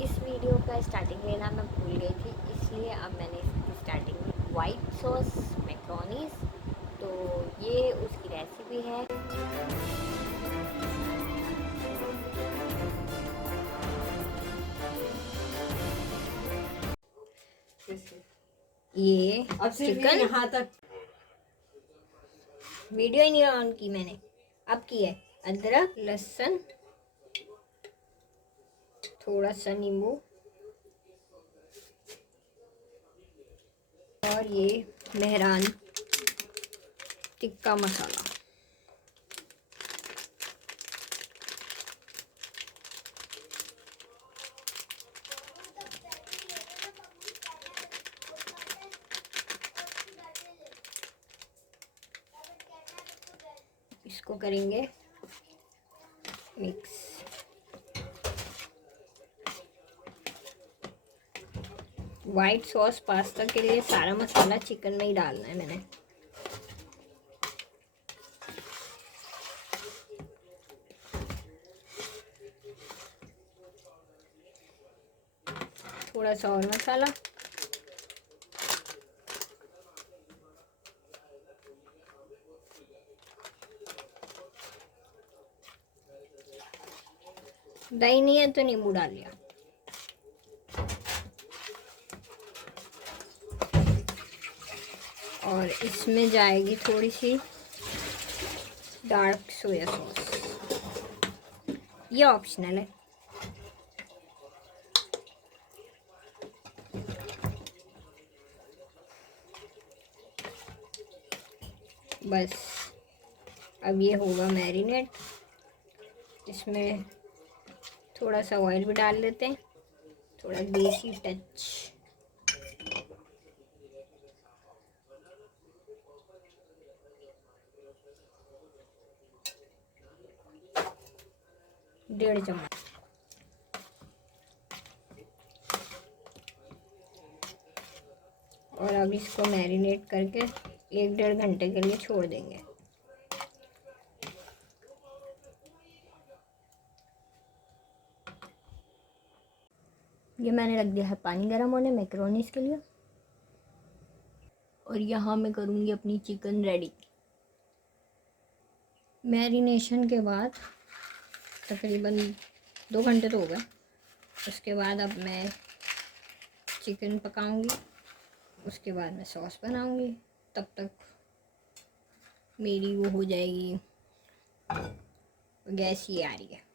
इस वीडियो का स्टार्टिंग लेना मैं भूल गई थी, इसलिए अब मैंने इसकी स्टार्टिंग में वाइट सॉस मैक्रोनीस, तो ये उसकी रेसिपी है। ये अब सिर्फ चिकन, यहाँ तक वीडियो ही नहीं ऑन की मैंने, अब की है। अदरक, लहसुन, थोड़ा सा नींबू और ये मेहरान टिक्का मसाला। इसको करेंगे मिक्स। वाइट सॉस पास्ता के लिए सारा मसाला चिकन में ही डालना है मैंने। थोड़ा सा और मसाला, दही नहीं है तो नींबू डाल लिया। और इसमें जाएगी थोड़ी सी डार्क सोया सॉस, ये ऑप्शनल है। बस अब ये होगा मैरिनेट। इसमें थोड़ा सा ऑयल भी डाल लेते हैं, थोड़ा देसी टच। डेढ़ चम्मच। और अब इसको मैरिनेट करके 1-1.5 घंटे के लिए छोड़ देंगे। ये मैंने रख दिया है पानी गर्म होने मैक्रोनीस के लिए। और यहाँ मैं करूँगी अपनी चिकन रेडी। मैरिनेशन के बाद तकरीबन 2 घंटे तो हो गए। उसके बाद अब मैं चिकन पकाऊंगी, उसके बाद मैं सॉस बनाऊंगी। तब तक मेरी वो हो जाएगी। गैस ये आ रही है।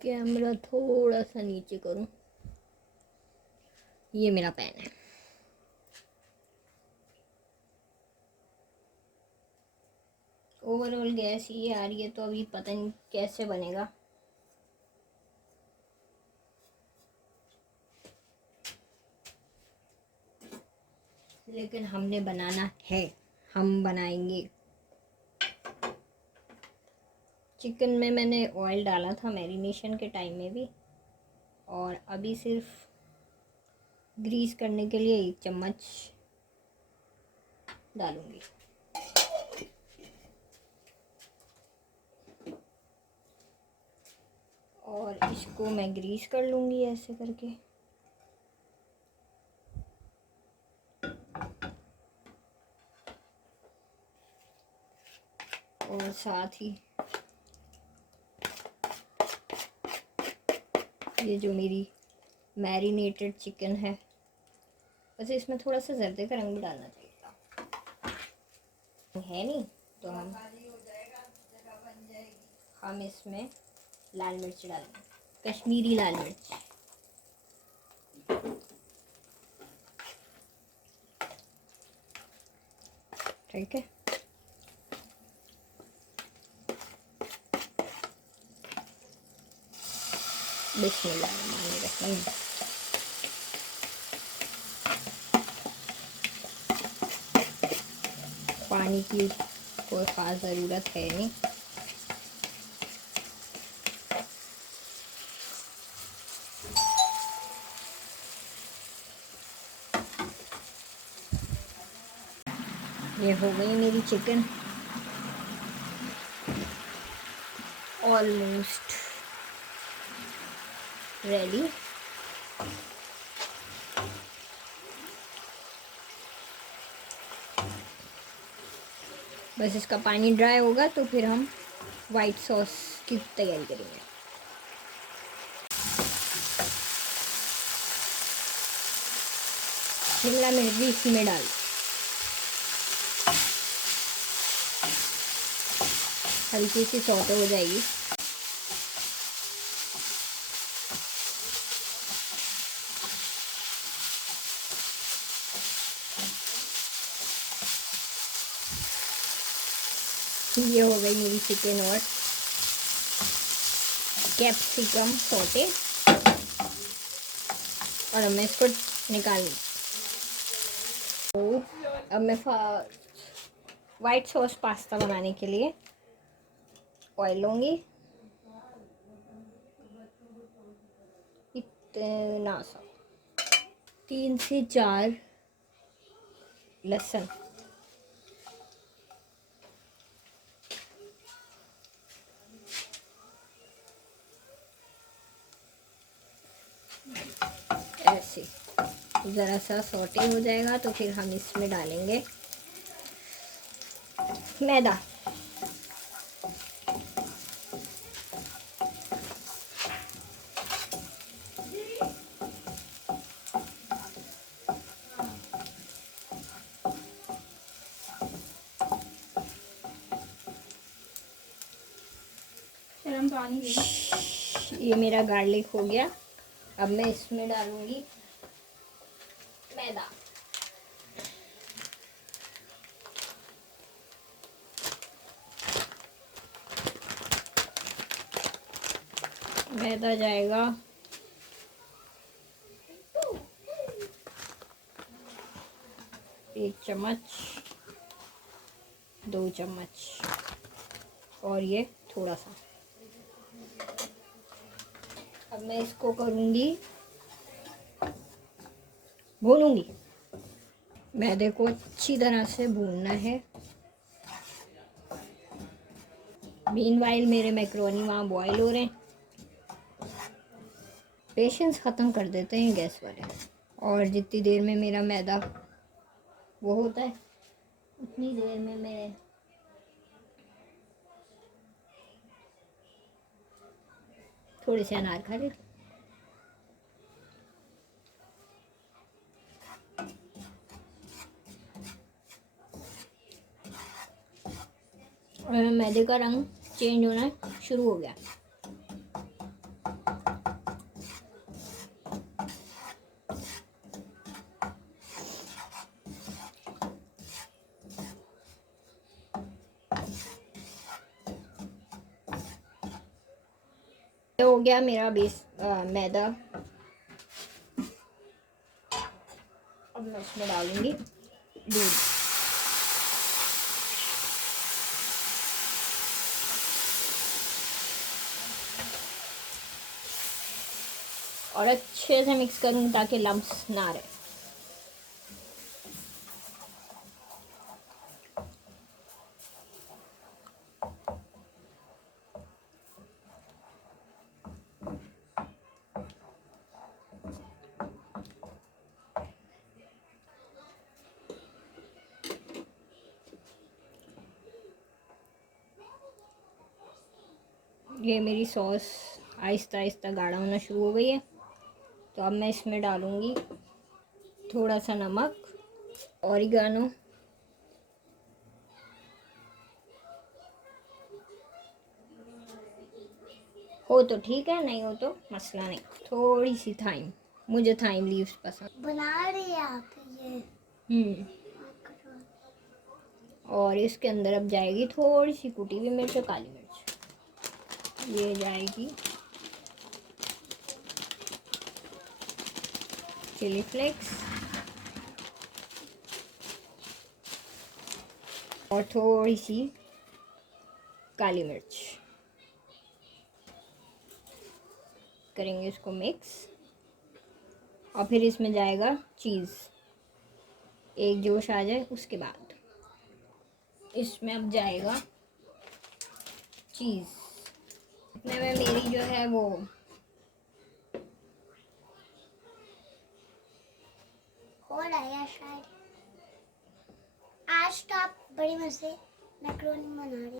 कैमरा थोड़ा सा नीचे करूं, ये मेरा पैन है। ओवरऑल गैस ये आ रही है, तो अभी पता नहीं कैसे बनेगा। लेकिन हमने बनाना है, हम बनाएंगे। चिकन में मैंने ऑयल डाला था मैरिनेशन के टाइम में भी, और अभी सिर्फ ग्रीस करने के लिए 1 चम्मच डालूंगी। और इसको मैं ग्रीस कर लूँगी ऐसे करके। और साथ ही ये जो मेरी मैरिनेटेड चिकन है, वैसे इसमें थोड़ा सा जर्दे का रंग भी डालना चाहिए था, है नहीं तो हम इसमें लाल मिर्च डालेंगे, कश्मीरी लाल मिर्च। ठीक है। बिस्मिल्लाहिर्रहमानिर्रहीम। पानी की कोई ख़ास ज़रूरत है नहीं। ये हो गई मेरी चिकन ऑलमोस्ट रेडी। बस इसका पानी ड्राई होगा तो फिर हम वाइट सॉस की तैयारी करेंगे। शिमला मिर्च भी इसी में डाल, हल्की सी सौते हो जाएगी। ये हो गई मेरी चिकन और कैप्सिकम सौते, और अब मैं इसको निकाल लूँ। तो अब मैं वाइट सॉस पास्ता बनाने के लिए ऑयल लूँगी, इतना सा, 3 से 4 लहसुन, ऐसे ज़रा सा सौटे हो जाएगा तो फिर हम इसमें डालेंगे मैदा। ये मेरा गार्लिक हो गया। अब मैं इसमें डालूंगी मैदा। मैदा जाएगा 1 चम्मच, 2 चम्मच, और ये थोड़ा सा। अब मैं इसको करूँगी, भूनूंगी। मैदे को अच्छी तरह से भूनना है। मीनवाइल मेरे मैक्रोनी वहाँ बॉयल हो रहे हैं। पेशेंस ख़त्म कर देते हैं गैस वाले। और जितनी देर में मेरा मैदा वो होता है उतनी देर में मैं थोड़े से अनार खा लेती। और मैदे का रंग चेंज होना शुरू हो गया। ये हो गया मेरा मैदा। अब मैं इसमें डालूंगी दूध। और अच्छे से मिक्स करूँगी ताकि लम्स ना रहे। ये मेरी सॉस आहिस्ता आहिस्ता गाढ़ा होना शुरू हो गई है। तो अब मैं इसमें डालूँगी थोड़ा सा नमक, ऑरिगानो, हो तो ठीक है, नहीं हो तो मसला नहीं। थोड़ी सी थाइम, मुझे थाइम लीव्स पसंद। बना रही आप ये? और इसके अंदर अब जाएगी थोड़ी सी कुटी हुई मिर्च, काली मिर्च। ये जाएगी चिली फ्लेक्स, और थोड़ी सी काली मिर्च। करेंगे इसको मिक्स, और फिर इसमें जाएगा चीज़। एक जोश आ जाए उसके बाद इसमें अब जाएगा चीज़। इतने में मेरी जो है वो हो रहा है शायद। आज तो आप बड़ी मजे मैक्रोनी बना रही।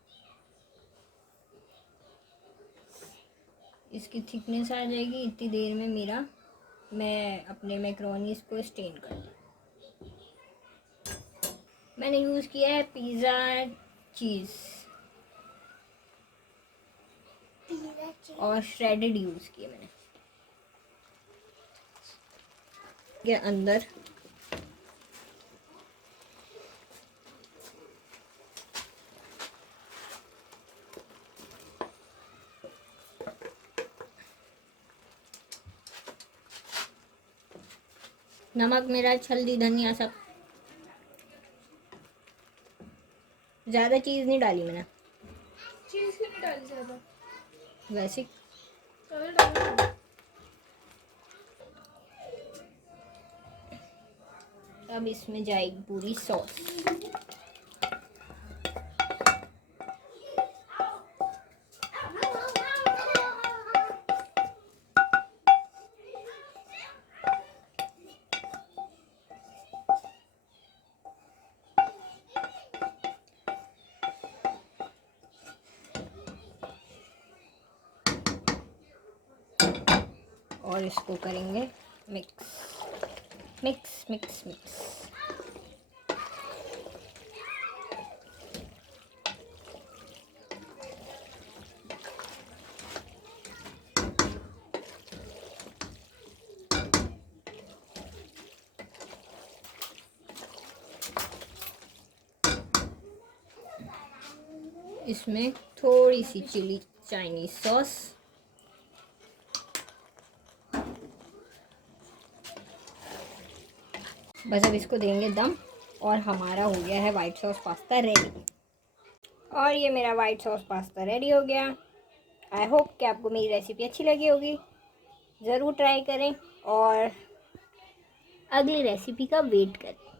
इसकी थिकनेस आ जाएगी। इतनी देर में मैं अपने मैक्रोनीज को स्टेन कर दूँ। मैंने यूज़ किया है पिज़्ज़ा चीज़ और श्रेडेड यूज़ किया मैंने के अंदर। नमक, मिर्च, हल्दी, धनिया सब। ज़्यादा चीज़ नहीं डाली मैंने, चीज क्यों नहीं डाली ज्यादा? वैसे ही। कलर डालना। अब इसमें जाएगी पूरी सॉस। और इसको करेंगे मिक्स मिक्स मिक्स मिक्स। इसमें थोड़ी सी चिली चाइनीज सॉस, बस अब इसको देंगे दम और हमारा हो गया है वाइट सॉस पास्ता रेडी। और ये मेरा वाइट सॉस पास्ता रेडी हो गया। आई होप कि आपको मेरी रेसिपी अच्छी लगी होगी। ज़रूर ट्राई करें और अगली रेसिपी का वेट करें।